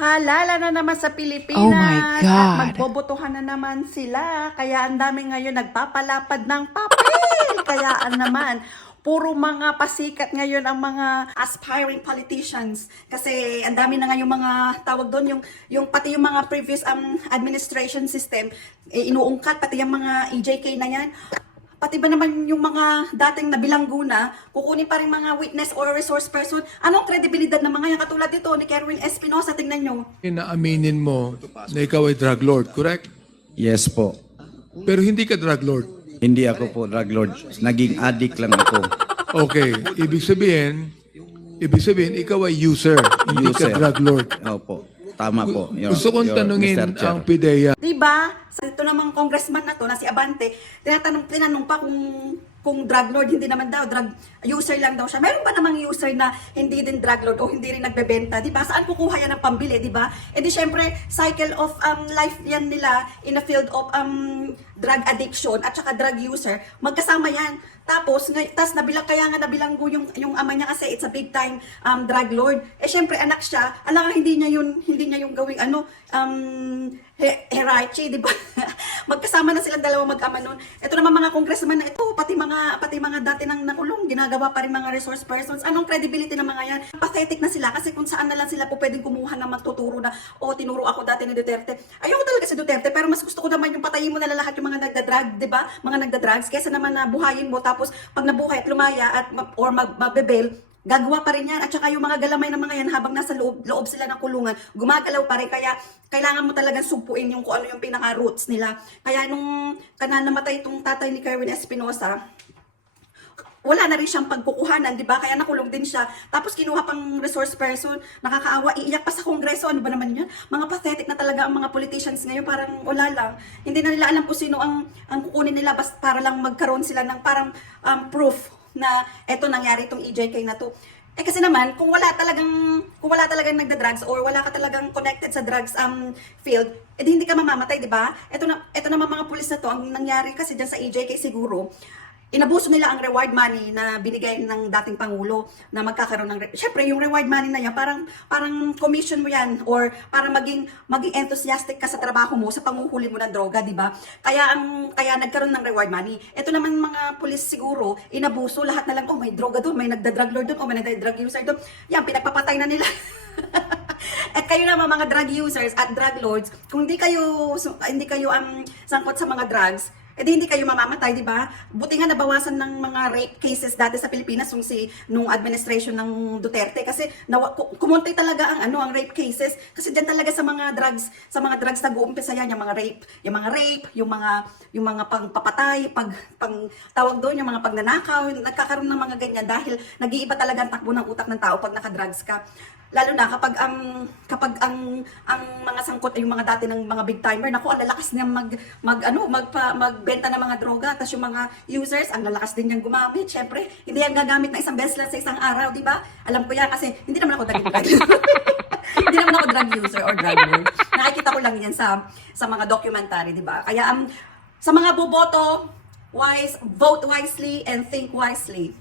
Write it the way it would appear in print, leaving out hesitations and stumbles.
Halala na naman sa Pilipinas. Oh my God. At magbobotohan na naman sila. Kaya ang dami ngayon nagpapalapad ng papel. Kaya naman, puro mga pasikat ngayon ang mga aspiring politicians. Kasi ang dami na ngayon mga tawag doon, yung pati yung mga previous administration system, inuungkat, pati yung mga EJK na yan. Pati ba naman yung mga dating nabilanggo na, kukunin pa rin mga witness or resource person. Anong kredibilidad ng mga yan? Katulad dito ni Kerwin Espinosa, tingnan nyo. Inaaminin mo na ikaw ay drug lord, correct? Yes po. Pero hindi ka drug lord. Hindi ako po drug lord. Naging addict lang ako. Okay, ibig sabihin ikaw ay user, hindi ka User. drug lord. Opo. Tama po. Gusto kong tanungin Mr. Chair. ang PIDEA. Diba? Sa ito namang congressman na to, na si Abante, tinanong pa kung drug lord, hindi naman daw, drug user lang daw siya. Meron ba namang user na hindi din drug lord o hindi rin nagbebenta, diba? Saan kukuha yan ng pambili, diba? E di syempre, cycle of life yan nila in a field of drug addiction at saka drug user, magkasama yan. Tapos nabilanggo yung ama niya kasi it's a big time drug lord. Eh syempre anak siya, alam nga hindi niya yung gawing hierarchy, di ba? Magkasama na silang dalawa mag-ama noon. Ito naman mga congressman na ito, pati mga dati nang nakulong, ginagawa pa rin mga resource persons. Anong credibility ng mga yan? Pathetic na sila kasi kung saan na lang sila po pwedeng kumuha ng magtuturo na, tinuro ako dati ni Duterte. Ayoko talaga si Duterte, pero mas gusto ko naman yung patayin mo na lahat yung mga nagda-drug, di ba? Mga nagda-drugs, kesa naman na buhayin mo, tapos pag nabuhay at lumaya at magbebel, gagawa pa rin yan. At saka yung mga galamay ng mga yan, habang nasa loob sila ng kulungan, gumagalaw pa rin. Kaya kailangan mo talagang sumpuin yung kung ano yung pinaka-roots nila. Kaya nung namatay itong tatay ni Kerwin Espinosa, wala na rin siyang pagkukuhanan, di ba? Kaya nakulong din siya. Tapos kinuha pang resource person, nakakaawa, iiyak pa sa kongreso. Ano ba naman yan? Mga pathetic na talaga ang mga politicians ngayon, parang wala lang. Hindi na nila alam kung sino ang kukunin nila basta para lang magkaroon sila ng parang proof na eto nangyari itong EJK na to. Eh kasi naman, kung wala talagang nagda-drugs or wala ka talagang connected sa drugs field, edi hindi ka mamamatay, di ba? Ito naman mga pulis na to, ang nangyari kasi dyan sa EJK siguro, inabuso nila ang reward money na binigay ng dating Pangulo na magkakaroon ng... Siyempre, yung reward money na yan, parang commission mo yan or para maging enthusiastic ka sa trabaho mo, sa panguhuli mo ng droga, di ba? Kaya nagkaroon ng reward money. Ito naman mga pulis siguro, inabuso, lahat na lang, may droga doon, may nagda-drug lord doon, may nagda-drug user doon. Yan, pinagpapatay na nila. At kayo naman mga drug users at drug lords, kung hindi kayo sangkot sa mga drugs, edi hindi kayo mamamatay, di ba? Buti nga nabawasan ng mga rape cases dati sa Pilipinas nung administration ng Duterte kasi kumonti talaga ang rape cases kasi diyan talaga sa mga drugs nag-uumpisa yan, yung mga rape, yung mga pangpapatay, tawag doon, yung mga pagnanakaw, nagkakaroon ng mga ganyan dahil nag-iiba talaga ang takbo ng utak ng tao pag naka-drugs ka. Lalo na kapag ang mga sangkot ay yung mga dati ng mga big timer, naku, ang lalakas niyang magbenta ng mga droga, tapos yung mga users, ang lalakas din niyang gumamit. Syempre, hindi yan gagamit na isang beses lang sa isang araw, di ba? Alam ko yan kasi hindi naman ako hindi naman ako drug user or drug lord. Nakikita ko lang yan sa mga documentary, di ba? Kaya sa mga boboto, vote wisely and think wisely.